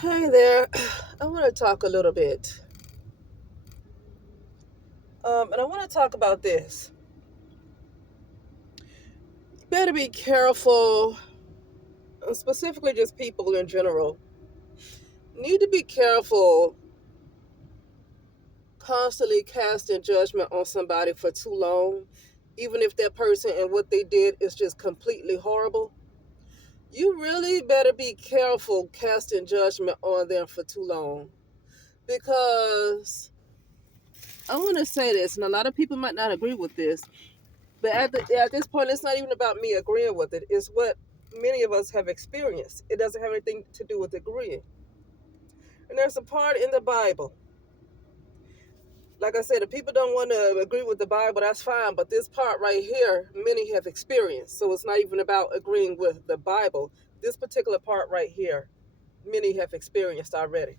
Hey there. I want to talk a little bit. And I want to talk about this. You better be careful, specifically just people in general. Need to be careful constantly casting judgment on somebody for too long, even if that person and what they did is just completely horrible. You really better be careful casting judgment on them for too long. Because I want to say this, and a lot of people might not agree with this. But at this point, it's not even about me agreeing with it. It's what many of us have experienced. It doesn't have anything to do with agreeing. And there's a part in the Bible. Like I said, if people don't want to agree with the Bible, that's fine. But this part right here, many have experienced. So it's not even about agreeing with the Bible. This particular part right here, many have experienced already.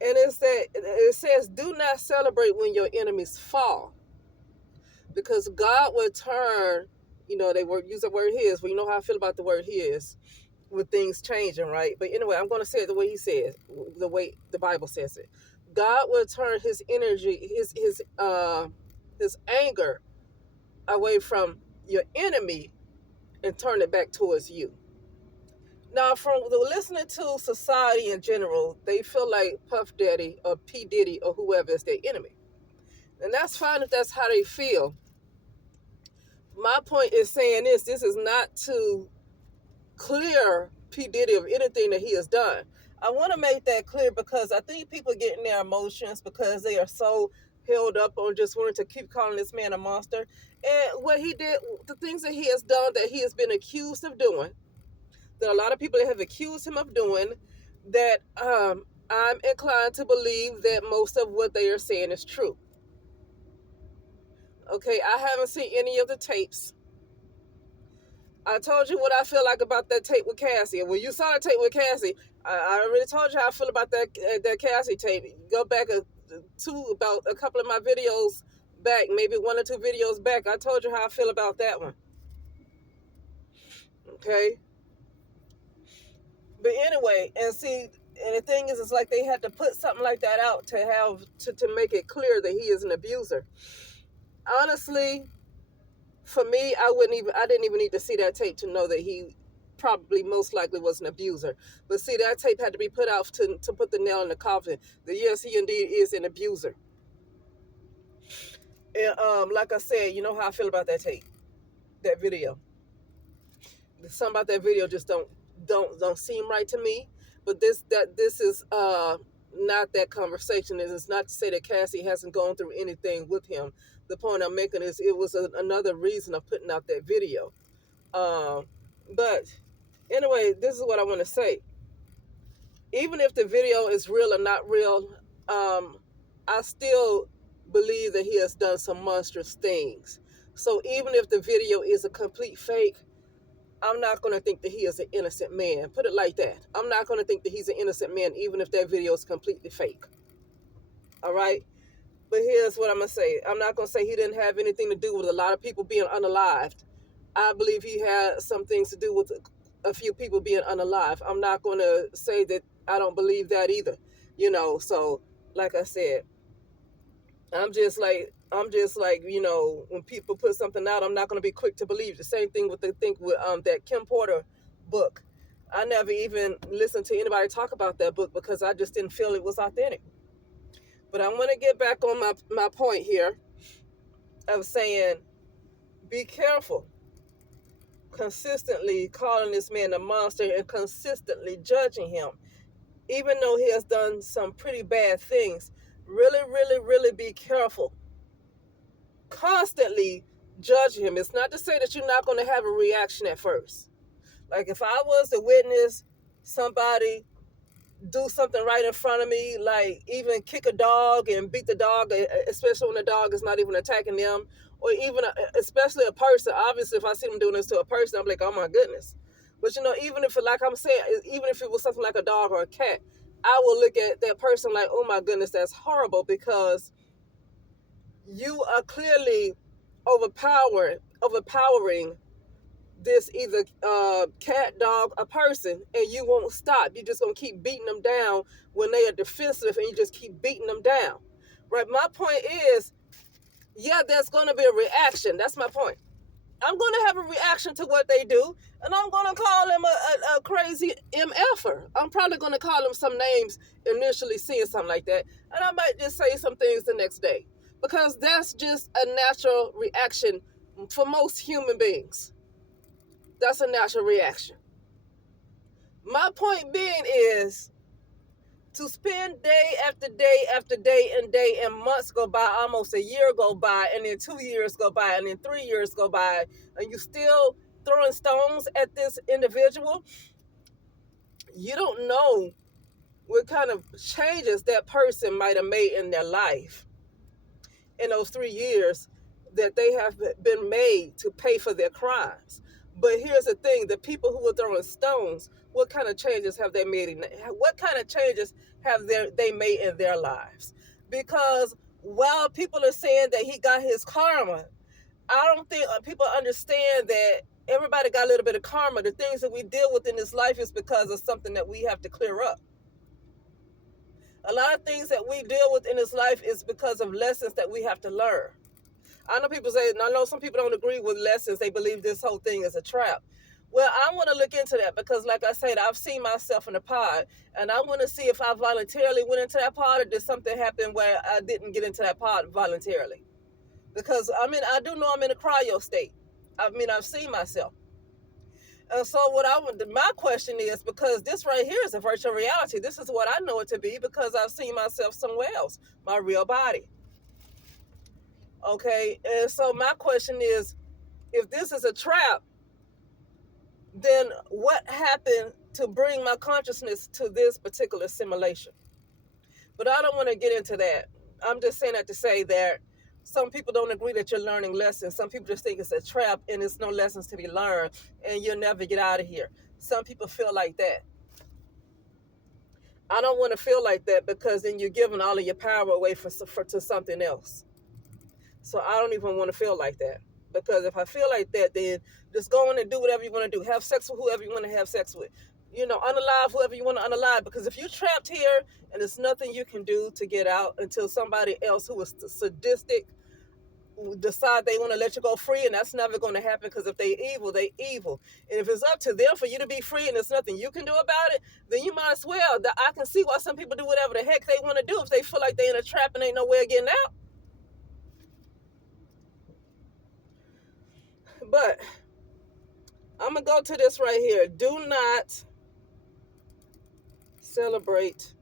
And it says, do not celebrate when your enemies fall, because God will turn, they were use the word his. Well, you know how I feel about the word his with things changing, right? But anyway, I'm going to say it the way he says, the way the Bible says it. God will turn his energy, his anger away from your enemy and turn it back towards you. Now, from the listening to society in general, they feel like Puff Daddy or P Diddy or whoever is their enemy, and that's fine if that's how they feel. My point is saying this is not to clear P. Diddy of anything that he has done. I want to make that clear because I think people get in their emotions because they are so held up on just wanting to keep calling this man a monster. And what he did, the things that he has done that he has been accused of doing, that a lot of people have accused him of doing, that I'm inclined to believe that most of what they are saying is true. Okay, I haven't seen any of the tapes. I told you what I feel like about that tape with Cassie. When you saw the tape with Cassie, I already told you how I feel about that Cassie tape. Go back about a couple of my videos back, maybe one or two videos back. I told you how I feel about that one. Okay, but anyway, and see, and the thing is, it's like they had to put something like that out to make it clear that he is an abuser. Honestly, for me, I didn't even need to see that tape to know that he probably most likely was an abuser. But see, that tape had to be put out to put the nail in the coffin that yes, he indeed is an abuser. And like I said, you know how I feel about that tape, that video. Something about that video just don't seem right to me. But this is not that conversation. It's not to say that Cassie hasn't gone through anything with him. The point I'm making is it was another reason of putting out that video. Um, but anyway, this is what I want to say. Even if the video is real or not real, I still believe that he has done some monstrous things. So even if the video is a complete fake, I'm not going to think that he is an innocent man. Put it like that. I'm not going to think that he's an innocent man, even if that video is completely fake. All right? But here's what I'm going to say. I'm not going to say he didn't have anything to do with a lot of people being unalived. I believe he had some things to do with a few people being unalive. I'm not going to say that I don't believe that either. So like I said, I'm just like, when people put something out, I'm not going to be quick to believe. The same thing with that Kim Porter book. I never even listened to anybody talk about that book because I just didn't feel it was authentic. But I'm going to get back on my point here of saying, be careful consistently calling this man a monster and consistently judging him, even though he has done some pretty bad things. Really, really, really be careful. Constantly judging him. It's not to say that you're not going to have a reaction at first. Like if I was to witness somebody do something right in front of me, like even kick a dog and beat the dog, especially when the dog is not even attacking them, or even especially a person. Obviously, if I see them doing this to a person, I'm like, oh my goodness. But even if, like I'm saying, even if it was something like a dog or a cat, I will look at that person like, oh my goodness, that's horrible, because you are clearly overpowering this either cat, dog, a person, and you won't stop. You're just gonna keep beating them down when they are defensive, and you just keep beating them down. Right? My point is, yeah, there's gonna be a reaction. That's my point. I'm gonna have a reaction to what they do, and I'm gonna call them a crazy MFer. I'm probably gonna call them some names initially, seeing something like that, and I might just say some things the next day, because that's just a natural reaction for most human beings. That's a natural reaction. My point being is, to spend day after day after day and months go by, almost a year go by, and then 2 years go by, and then 3 years go by, and you still throwing stones at this individual, you don't know what kind of changes that person might have made in their life in those 3 years that they have been made to pay for their crimes. But here's the thing, the people who were throwing stones, what kind of changes have they made? What kind of changes have they made in their lives? Because while people are saying that he got his karma, I don't think people understand that everybody got a little bit of karma. The things that we deal with in this life is because of something that we have to clear up. A lot of things that we deal with in this life is because of lessons that we have to learn. I know people say, and I know some people don't agree with lessons. They believe this whole thing is a trap. Well, I want to look into that because, like I said, I've seen myself in a pod, and I want to see if I voluntarily went into that pod, or did something happen where I didn't get into that pod voluntarily. Because, I mean, I do know I'm in a cryo state. I mean, I've seen myself. And so my question is, because this right here is a virtual reality. This is what I know it to be because I've seen myself somewhere else, my real body. Okay, and so my question is, if this is a trap, then what happened to bring my consciousness to this particular simulation? But I don't want to get into that. I'm just saying that to say that some people don't agree that you're learning lessons. Some people just think it's a trap and it's no lessons to be learned and you'll never get out of here. Some people feel like that. I don't want to feel like that, because then you're giving all of your power away to something else. So I don't even want to feel like that, because if I feel like that, then just go on and do whatever you want to do. Have sex with whoever you want to have sex with. Unalive whoever you want to unalive, because if you're trapped here and there's nothing you can do to get out until somebody else who is sadistic decide they want to let you go free, and that's never going to happen, because if they evil, they evil. And if it's up to them for you to be free and there's nothing you can do about it, then you might as well. I can see why some people do whatever the heck they want to do if they feel like they're in a trap and ain't no way of getting out. But I'm going to go to this right here. Do not celebrate.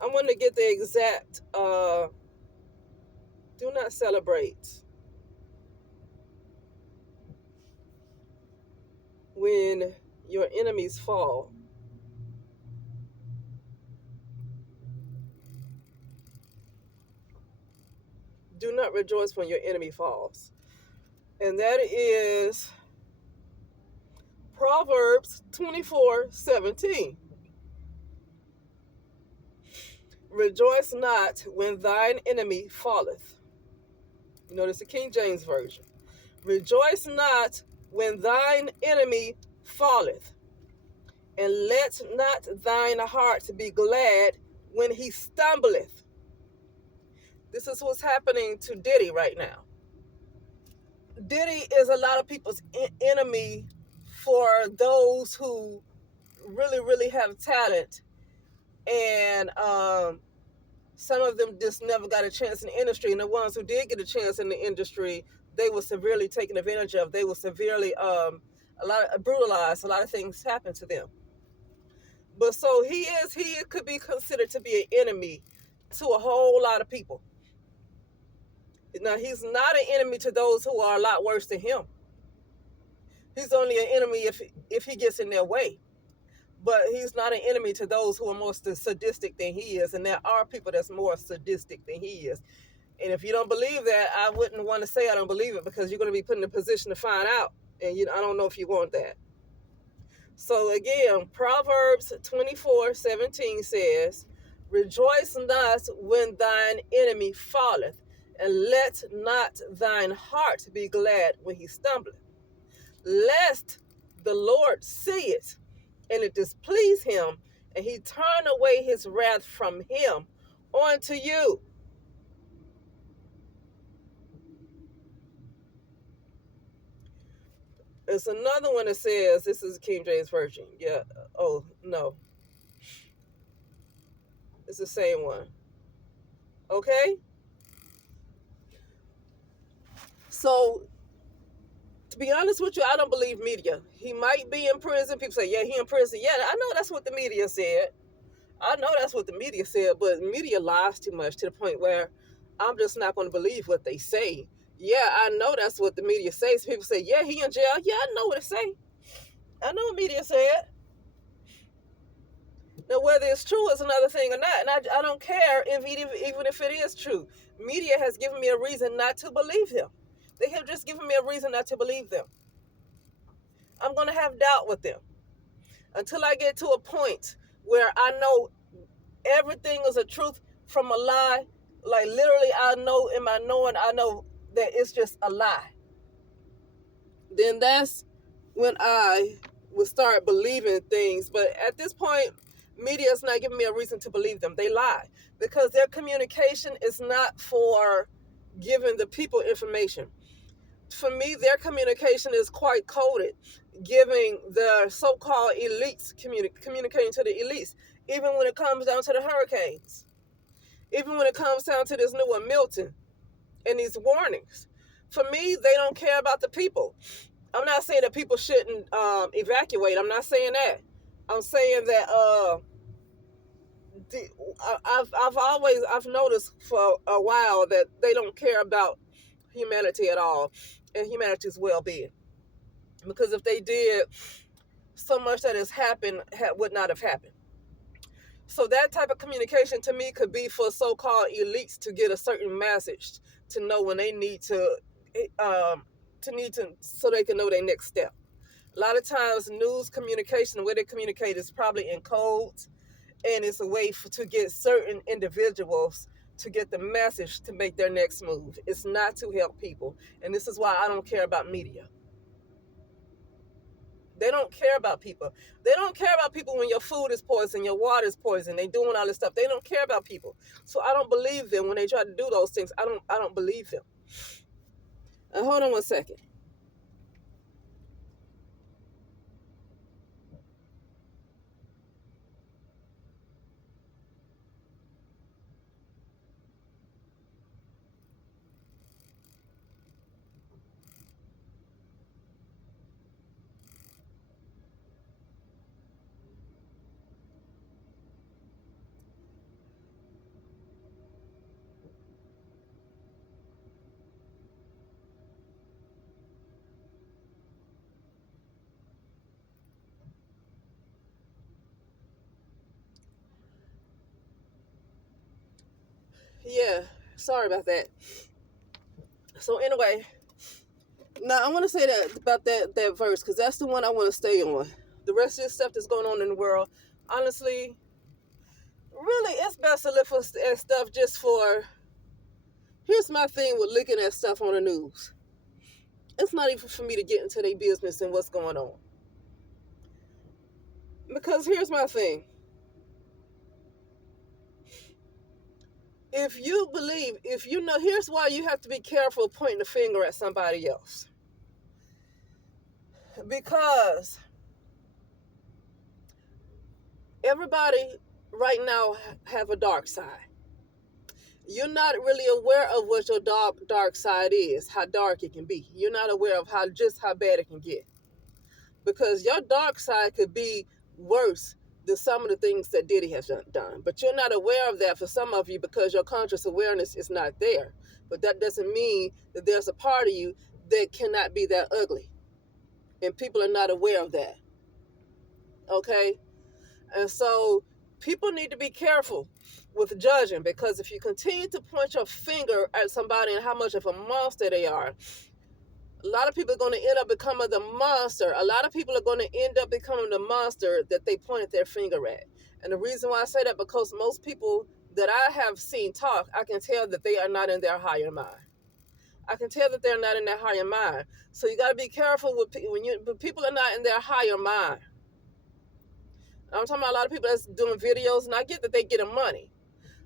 I want to get the exact, do not celebrate when your enemies fall. Do not rejoice when your enemy falls. And that is Proverbs 24:17. Rejoice not when thine enemy falleth. You know, this is the King James Version. Rejoice not when thine enemy falleth, and let not thine heart be glad when he stumbleth. This is what's happening to Diddy right now. Diddy is a lot of people's enemy for those who really, really have talent, and some of them just never got a chance in the industry, and the ones who did get a chance in the industry, they were severely taken advantage of. They were severely brutalized. A lot of things happened to them. But so he could be considered to be an enemy to a whole lot of people. Now, he's not an enemy to those who are a lot worse than him. He's only an enemy if he gets in their way. But he's not an enemy to those who are more sadistic than he is. And there are people that's more sadistic than he is. And if you don't believe that, I wouldn't want to say I don't believe it, because you're going to be put in a position to find out. And I don't know if you want that. So again, Proverbs 24:17 says, rejoice not when thine enemy falleth, and let not thine heart be glad when he stumbleth. lest the Lord see it and it displease him, and he turn away his wrath from him onto you. It's another one that says, this is King James Version. Yeah. Oh, no. It's the same one. Okay? So, to be honest with you, I don't believe media. He might be in prison. People say, yeah, he in prison. Yeah, I know that's what the media said. I know that's what the media said, but media lies too much to the point where I'm just not going to believe what they say. Yeah, I know that's what the media says. People say, yeah, he in jail. Yeah, I know what it say. I know what media said. Now, whether it's true is another thing or not, and I don't care if even if it is true. Media has given me a reason not to believe them. They have just given me a reason not to believe them. I'm going to have doubt with them until I get to a point where I know everything is a truth from a lie. Like literally, I know in my knowing, I know that it's just a lie. Then that's when I would start believing things. But at this point, media is not giving me a reason to believe them. They lie because their communication is not for giving the people information. For me, their communication is quite coded, giving the so-called elites, communicating to the elites, even when it comes down to the hurricanes, even when it comes down to this new one, Milton, and these warnings. For me, they don't care about the people. I'm not saying that people shouldn't evacuate. I'm not saying that. I'm saying that I've noticed for a while that they don't care about humanity at all and humanity's well-being. Because if they did, so much that has happened would not have happened. So that type of communication to me could be for so-called elites to get a certain message, to know when they need to so they can know their next step. A lot of times news communication, the way they communicate is probably in codes, and it's a way to get certain individuals to get the message to make their next move. It's not to help people. And this is why I don't care about media. They don't care about people. They don't care about people when your food is poison, your water is poison. They doing all this stuff. They don't care about people. So I don't believe them when they try to do those things. I don't believe them. Hold on one second. Yeah, sorry about that. So anyway, now I want to say that about that verse because that's the one I want to stay on. The rest of this stuff that's going on in the world, honestly, really, it's best to look at stuff just for. Here's my thing with looking at stuff on the news. It's not even for me to get into their business and what's going on. Because here's my thing. If you believe, if you know, here's why you have to be careful pointing the finger at somebody else. Because everybody right now have a dark side. You're not really aware of what your dark side is, how dark it can be. You're not aware of how bad it can get. Because your dark side could be worse than some of the things that Diddy has done. But you're not aware of that for some of you because your conscious awareness is not there. But that doesn't mean that there's a part of you that cannot be that ugly. And people are not aware of that. Okay? And so people need to be careful with judging, because if you continue to point your finger at somebody and how much of a monster they are, a lot of people are going to end up becoming the monster. A lot of people are going to end up becoming the monster that they pointed their finger at. And the reason why I say that, because most people that I have seen talk, I can tell that they are not in their higher mind. I can tell that they're not in their higher mind. So you got to be careful when people are not in their higher mind. I'm talking about a lot of people that's doing videos, and I get that they getting money.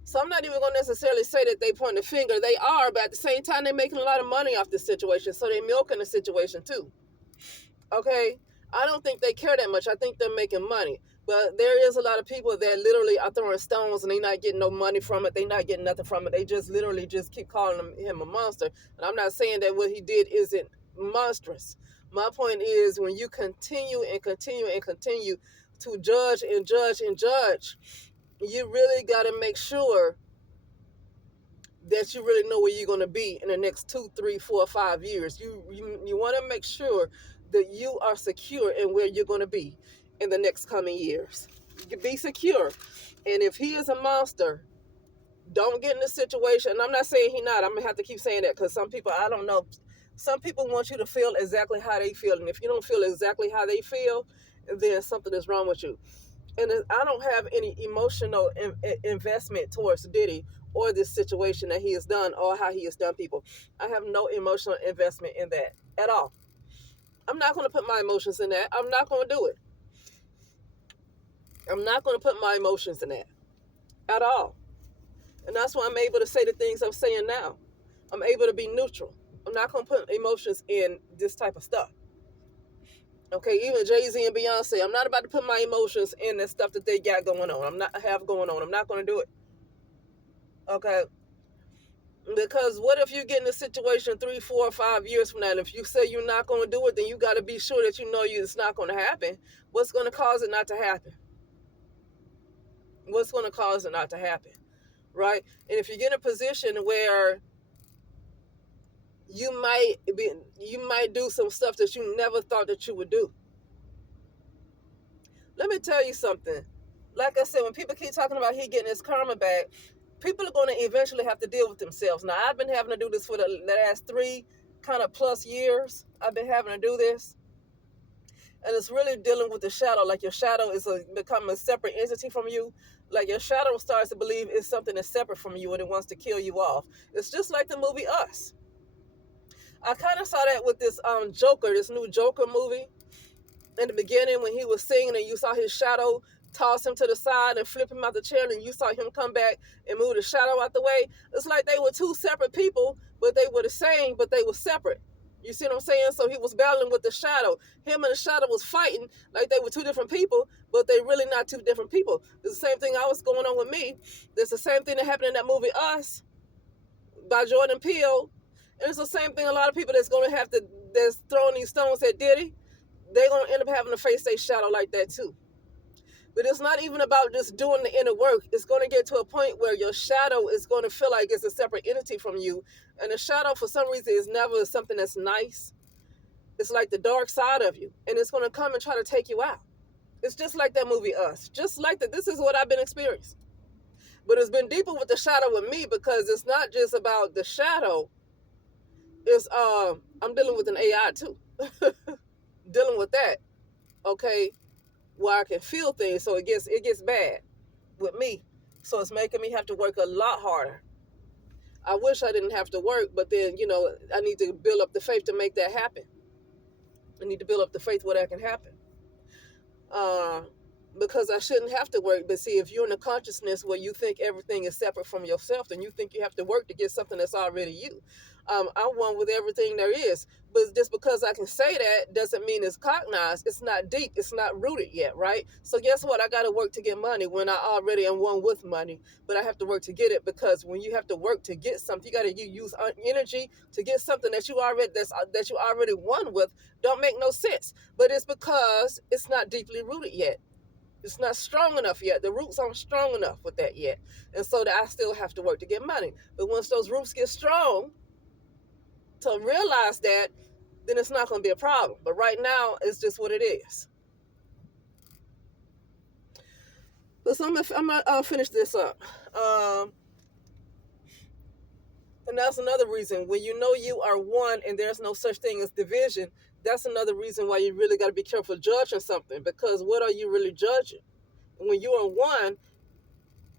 So I'm not even going to necessarily say that they point the finger. They are, but at the same time, they're making a lot of money off this situation. So they're milking the situation too. Okay? I don't think they care that much. I think they're making money. But there is a lot of people that literally are throwing stones and they're not getting no money from it. They're not getting nothing from it. They just literally just keep calling him a monster. And I'm not saying that what he did isn't monstrous. My point is when you continue and continue and continue to judge and judge and judge, you really got to make sure that you really know where you're going to be in the next 2, 3, 4, 5 years. You want to make sure that you are secure in where you're going to be in the next coming years. You be secure. And if he is a monster, don't get in a situation. And I'm not saying he not. I'm going to have to keep saying that because some people, I don't know. Some people want you to feel exactly how they feel. And if you don't feel exactly how they feel, then something is wrong with you. And I don't have any emotional investment towards Diddy or this situation that he has done or how he has done people. I have no emotional investment in that at all. I'm not going to put my emotions in that. I'm not going to do it. I'm not going to put my emotions in that at all. And that's why I'm able to say the things I'm saying now. I'm able to be neutral. I'm not going to put emotions in this type of stuff. Okay, even Jay-Z and Beyonce, I'm not about to put my emotions in the stuff that they got going on. I'm not going to do it. Okay. Because what if you get in a situation 3, 4, 5 years from now, and if you say you're not going to do it, then you got to be sure that you know it's not going to happen. What's going to cause it not to happen? What's going to cause it not to happen? Right? And if you get in a position where you might do some stuff that you never thought that you would do. Let me tell you something. Like I said, when people keep talking about he getting his karma back, people are going to eventually have to deal with themselves. Now, I've been having to do this for the last 3 kind of plus years. I've been having to do this. And it's really dealing with the shadow. Like your shadow is become a separate entity from you. Like your shadow starts to believe it's something that's separate from you and it wants to kill you off. It's just like the movie Us. I kind of saw that with this Joker, this new Joker movie. In the beginning when he was singing and you saw his shadow toss him to the side and flip him out the chair and you saw him come back and move the shadow out the way. It's like they were 2 separate people, but they were the same, but they were separate. You see what I'm saying? So he was battling with the shadow. Him and the shadow was fighting like they were 2 different people, but they really not 2 different people. It's the same thing I was going on with me. There's the same thing that happened in that movie Us by Jordan Peele. And it's the same thing a lot of people that's throwing these stones at Diddy, they're going to end up having to face their shadow like that too. But it's not even about just doing the inner work. It's going to get to a point where your shadow is going to feel like it's a separate entity from you. And the shadow, for some reason, is never something that's nice. It's like the dark side of you. And it's going to come and try to take you out. It's just like that movie Us. Just like that. This is what I've been experiencing. But it's been deeper with the shadow with me because it's not just about the shadow. It's I'm dealing with an AI too. Dealing with that. Okay. Where I can feel things, so it gets bad with me. So it's making me have to work a lot harder. I wish I didn't have to work, but then, I need to build up the faith to make that happen. I need to build up the faith where that can happen. Because I shouldn't have to work. But see, if you're in a consciousness where you think everything is separate from yourself, then you think you have to work to get something that's already you. I'm one with everything there is. But just because I can say that doesn't mean it's cognized. It's not deep. It's not rooted yet, right? So guess what? I got to work to get money when I already am one with money. But I have to work to get it because when you have to work to get something, you got to use energy to get something that you already won with. Don't make no sense. But it's because it's not deeply rooted yet. It's not strong enough yet. The roots aren't strong enough with that yet. And so that I still have to work to get money. But once those roots get strong, to realize that, then it's not going to be a problem. But right now, it's just what it is. So I'm going to finish this up. And that's another reason. When you know you are one and there's no such thing as division, that's another reason why you really got to be careful judging something. Because what are you really judging? When you are one,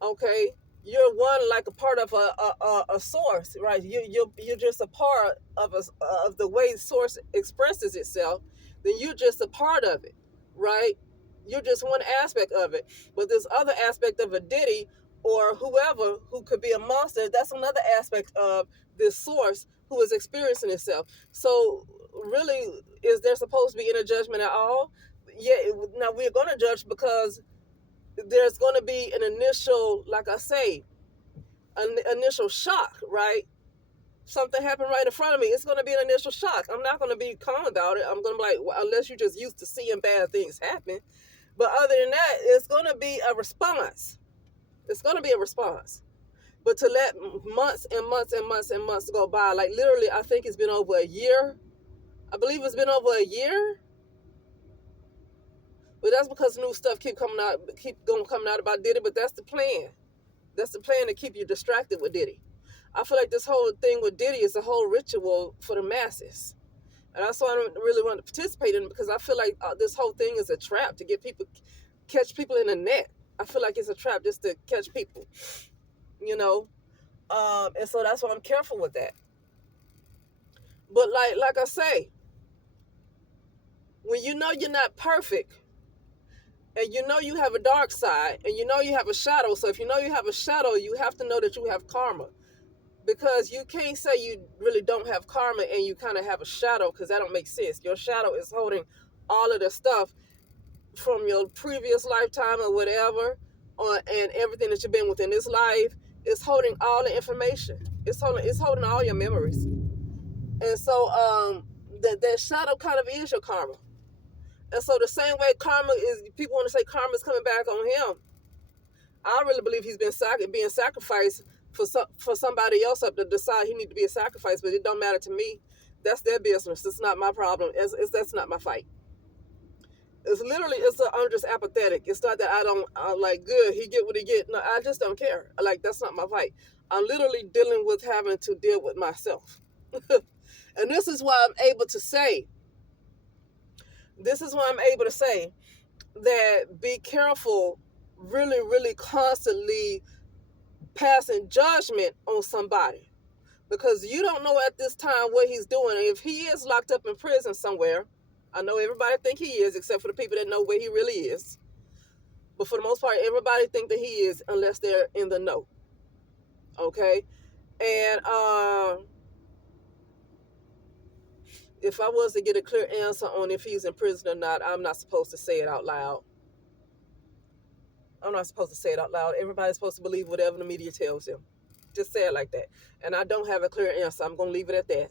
okay, You're one, like a part of a source, right? You're just a part of of the way source expresses itself. Then you're just a part of it, right? You're just one aspect of it. But this other aspect of a Diddy or whoever who could be a monster, that's another aspect of this source who is experiencing itself. So really, is there supposed to be any judgment at all? Yeah. Now we're going to judge because there's going to be an initial, like I say, an initial shock, right? Something happened right in front of me. It's going to be an initial shock. I'm not going to be calm about it. I'm going to be like, well, unless you're just used to seeing bad things happen. But other than that, it's going to be a response. It's going to be a response. But to let months and months and months and months go by, like literally, I think it's been over a year. I believe it's been over a year. But that's because new stuff keep coming out about Diddy. But that's the plan. That's the plan to keep you distracted with Diddy. I feel like this whole thing with Diddy is a whole ritual for the masses. And that's why I don't really want to participate in it, because I feel like this whole thing is a trap to catch people in the net. I feel like it's a trap just to catch people, you know? And so that's why I'm careful with that. But like I say, when you know you're not perfect, and you know you have a dark side, and you know you have a shadow, so if you know you have a shadow, you have to know that you have karma. Because you can't say you really don't have karma and you kind of have a shadow, because that don't make sense. Your shadow is holding all of the stuff from your previous lifetime or whatever, and everything that you've been within this life. It's holding all the information. It's holding all your memories. And so that shadow kind of is your karma. And so the same way karma is, people want to say karma is coming back on him. I really believe he's being sacrificed for somebody else up to decide he need to be a sacrifice, but it don't matter to me. That's their business. It's not my problem. That's not my fight. I'm just apathetic. It's not that I'm like, good, he get what he get. No, I just don't care. Like, that's not my fight. I'm literally dealing with having to deal with myself. And this is why I'm able to say that be careful, really, really constantly passing judgment on somebody, because you don't know at this time what he's doing. If he is locked up in prison somewhere, I know everybody think he is, except for the people that know where he really is. But for the most part, everybody think that he is, unless they're in the know. Okay? And if I was to get a clear answer on if he's in prison or not, I'm not supposed to say it out loud. I'm not supposed to say it out loud. Everybody's supposed to believe whatever the media tells them. Just say it like that. And I don't have a clear answer. I'm going to leave it at that.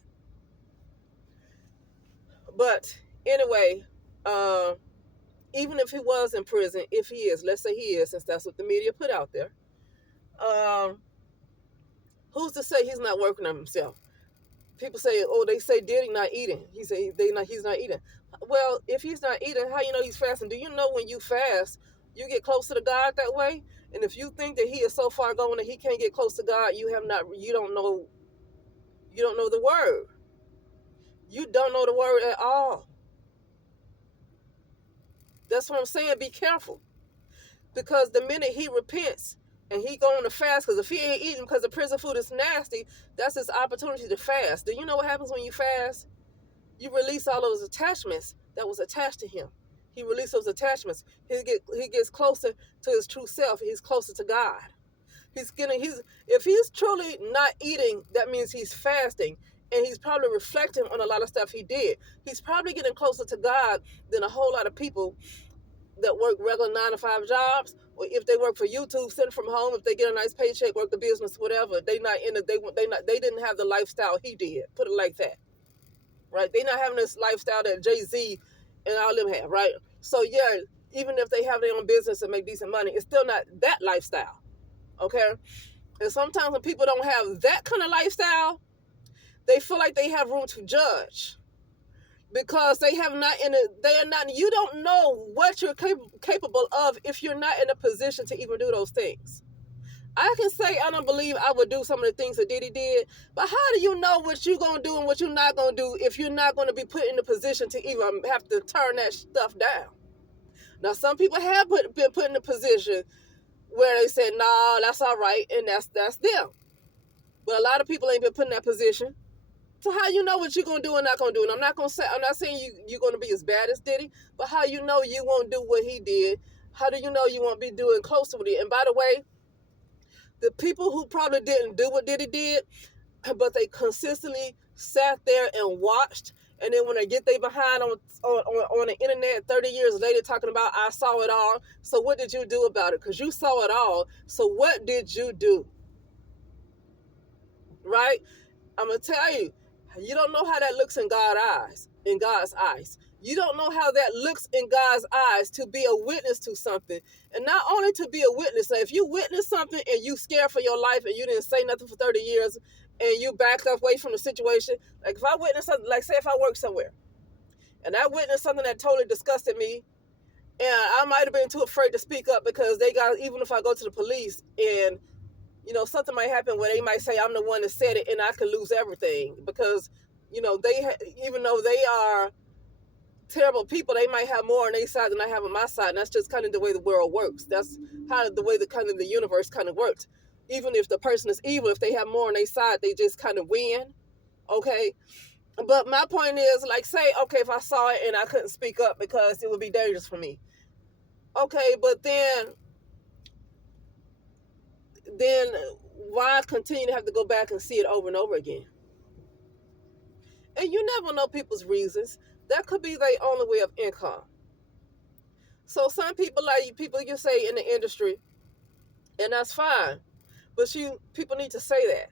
But anyway, even if he was in prison, if he is, let's say he is, since that's what the media put out there, who's to say he's not working on himself? People say, oh, they say Diddy not eating. He's not eating. Well, if he's not eating, how you know he's fasting? Do you know when you fast, you get closer to God that way? And if you think that he is so far gone that he can't get close to God, you don't know the word. You don't know the word at all. That's what I'm saying. Be careful. Because the minute he repents and he going to fast, because if he ain't eating because the prison food is nasty, that's his opportunity to fast. Do you know what happens when you fast? You release all those attachments that was attached to him. He released those attachments. He gets closer to his true self. He's closer to God. If he's truly not eating, that means he's fasting. And he's probably reflecting on a lot of stuff he did. He's probably getting closer to God than a whole lot of people that work regular 9-to-5 jobs, or if they work for YouTube, sitting from home, if they get a nice paycheck, work the business, whatever. They didn't have the lifestyle he did. Put it like that, right? They not having this lifestyle that Jay-Z and all them have, right? So yeah, even if they have their own business and make decent money, it's still not that lifestyle, okay? And sometimes when people don't have that kind of lifestyle, they feel like they have room to judge. Because you don't know what you're capable of if you're not in a position to even do those things. I can say I don't believe I would do some of the things that Diddy did, but how do you know what you're going to do and what you're not going to do if you're not going to be put in a position to even have to turn that stuff down? Now, some people have been put in a position where they said, nah, that's all right, and that's them. But a lot of people ain't been put in that position. So how you know what you're gonna do and not gonna do? And I'm not saying you're gonna be as bad as Diddy, but how you know you won't do what he did? How do you know you won't be doing close to it? And by the way, the people who probably didn't do what Diddy did, but they consistently sat there and watched, and then when they get they behind on the internet 30 years later talking about I saw it all. So what did you do about it? Because you saw it all. So what did you do? Right? I'm gonna tell you, you don't know how that looks in God's eyes. You don't know how that looks in God's eyes to be a witness to something. And not only to be a witness, like if you witness something and you scared for your life and you didn't say nothing for 30 years and you backed away from the situation, like if I witness something, like say if I work somewhere and I witnessed something that totally disgusted me, and I might have been too afraid to speak up because even if I go to the police and something might happen where they might say I'm the one that said it and I could lose everything because, even though they are terrible people, they might have more on their side than I have on my side. And that's just kind of the way the world works. That's how the way the universe kind of works. Even if the person is evil, if they have more on their side, they just kind of win. Okay. But my point is, like, say, okay, if I saw it and I couldn't speak up because it would be dangerous for me. Okay, but then why continue to have to go back and see it over and over again? And you never know people's reasons. That could be their only way of income. So some people, like people you say in the industry, and that's fine. But people need to say that.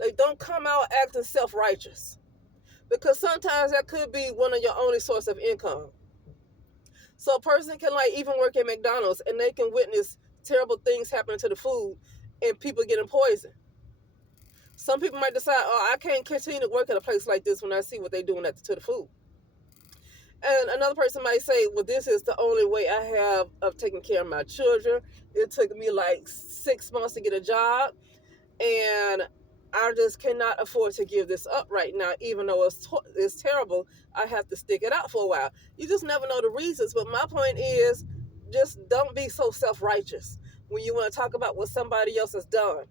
Like, don't come out acting self-righteous. Because sometimes that could be one of your only source of income. So a person can even work at McDonald's and they can witness terrible things happening to the food and people getting poisoned. Some people might decide, oh, I can't continue to work at a place like this when I see what they're doing to the food. And another person might say, well, this is the only way I have of taking care of my children. It took me like 6 months to get a job, and I just cannot afford to give this up right now, even though it's terrible. I have to stick it out for a while. You just never know the reasons. But my point is, just don't be so self-righteous when you want to talk about what somebody else has done.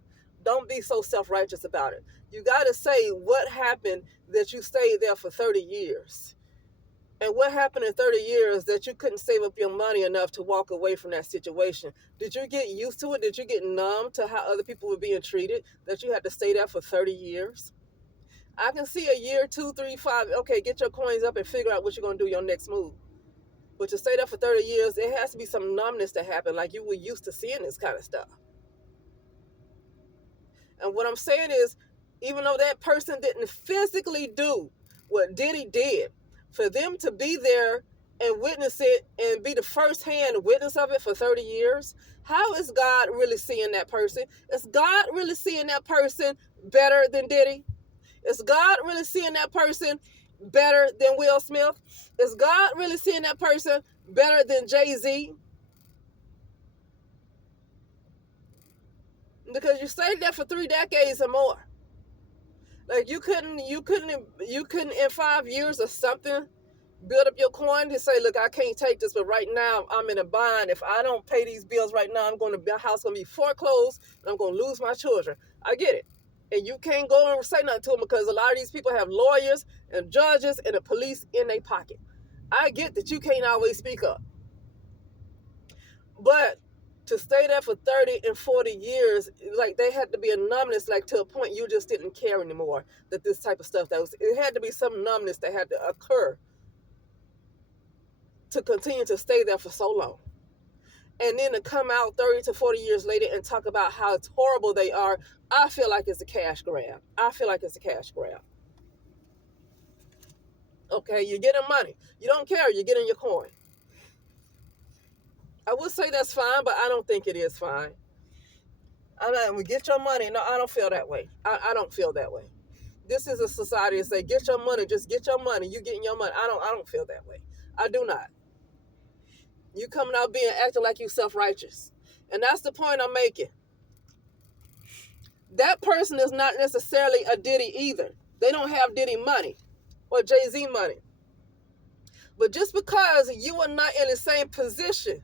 Don't be so self-righteous about it. You got to say what happened that you stayed there for 30 years. And what happened in 30 years that you couldn't save up your money enough to walk away from that situation? Did you get used to it? Did you get numb to how other people were being treated, that you had to stay there for 30 years? I can see a year, 2, 3, 5. Okay, get your coins up and figure out what you're going to do your next move. But to stay there for 30 years, there has to be some numbness to happen, like you were used to seeing this kind of stuff. And what I'm saying is, even though that person didn't physically do what Diddy did, for them to be there and witness it and be the first-hand witness of it for 30 years, how is God really seeing that person? Is God really seeing that person better than Diddy? Is God really seeing that person better than Will Smith? Is God really seeing that person better than Jay-Z? Because you stayed there for 3 decades or more. Like you couldn't in 5 years or something build up your coin to say, look, I can't take this, but right now I'm in a bind. If I don't pay these bills right now, my house gonna be foreclosed and I'm gonna lose my children. I get it. And you can't go and say nothing to them because a lot of these people have lawyers and judges and the police in their pocket. I get that you can't always speak up. But to stay there for 30 and 40 years, like they had to be a numbness, like to a point you just didn't care anymore that this type of stuff, it had to be some numbness that had to occur to continue to stay there for so long. And then to come out 30 to 40 years later and talk about how horrible they are, I feel like it's a cash grab. Okay, you're getting money. You don't care, you're getting your coin. I would say that's fine, but I don't think it is fine. Get your money. No, I don't feel that way. I don't feel that way. This is a society that say, get your money, just get your money. You getting your money. I don't feel that way. I do not. You coming out acting like you self-righteous. And that's the point I'm making. That person is not necessarily a Diddy either. They don't have Diddy money or Jay-Z money. But just because you are not in the same position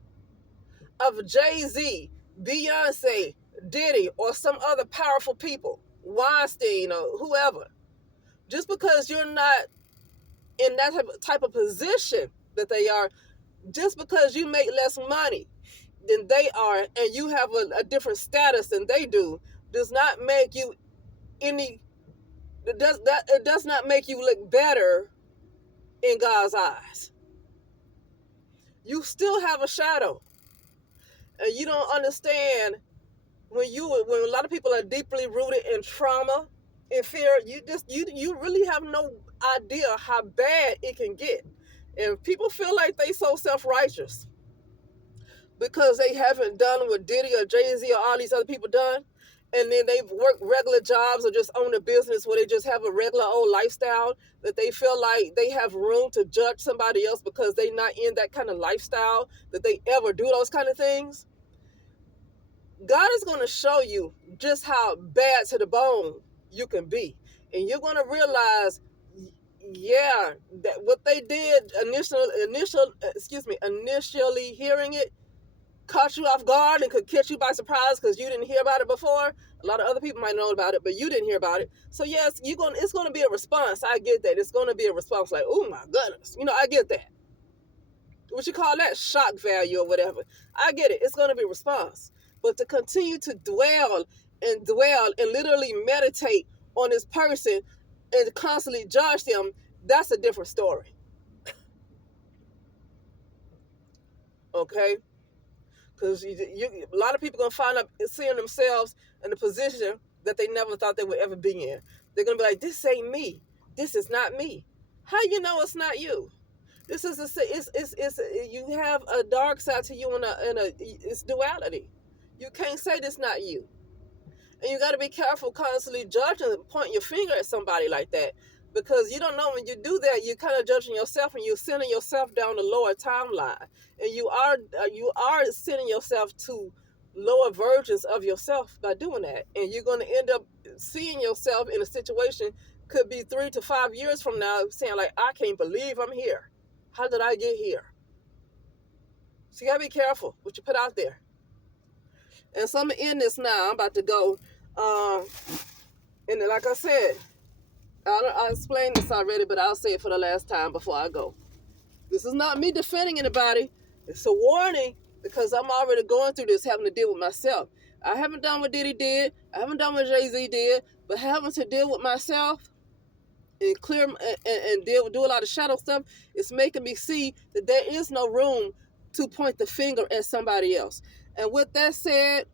of Jay-Z, Beyonce, Diddy, or some other powerful people, Weinstein or whoever, just because you're not in that type of position that they are, just because you make less money than they are and you have a different status than they do, does not make you any, it does not make you look better in God's eyes. You still have a shadow. And you don't understand when a lot of people are deeply rooted in trauma and fear, you really have no idea how bad it can get. And people feel like they so self-righteous because they haven't done what Diddy or Jay-Z or all these other people done. And then they've worked regular jobs or just own a business where they just have a regular old lifestyle, that they feel like they have room to judge somebody else because they're not in that kind of lifestyle, that they ever do those kind of things. God is going to show you just how bad to the bone you can be. And you're going to realize, yeah, that what they did initially hearing it caught you off guard and could catch you by surprise because you didn't hear about it before. A lot of other people might know about it, but you didn't hear about it. So yes, it's going to be a response. I get that. It's going to be a response like, oh my goodness. I get that. What you call that? Shock value or whatever. I get it. It's going to be a response. But to continue to dwell and literally meditate on this person and constantly judge them, that's a different story. Okay? Because a lot of people are going to find out seeing themselves in a position that they never thought they would ever be in. They're going to be like, this ain't me. This is not me. How you know it's not you? This is you have a dark side to you, and it's duality. You can't say this not you. And you got to be careful constantly judging, pointing your finger at somebody like that, because you don't know, when you do that, you're kind of judging yourself and you're sending yourself down the lower timeline, and you are sending yourself to lower versions of yourself by doing that, and you're going to end up seeing yourself in a situation, could be 3 to 5 years from now, saying like, I can't believe I'm here. How did I get here? So you got to be careful what you put out there. And so I'm going to end this now. I'm about to go. And like I said, I explained this already, but I'll say it for the last time before I go. This is not me defending anybody. It's a warning, because I'm already going through this, having to deal with myself. I haven't done what Diddy did. I haven't done what Jay-Z did. But having to deal with myself and clear and do a lot of shadow stuff, it's making me see that there is no room to point the finger at somebody else. And with that said,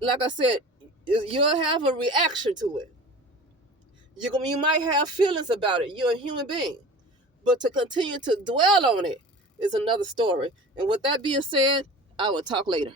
like I said, you'll have a reaction to it. You might have feelings about it. You're a human being. But to continue to dwell on it is another story. And with that being said, I will talk later.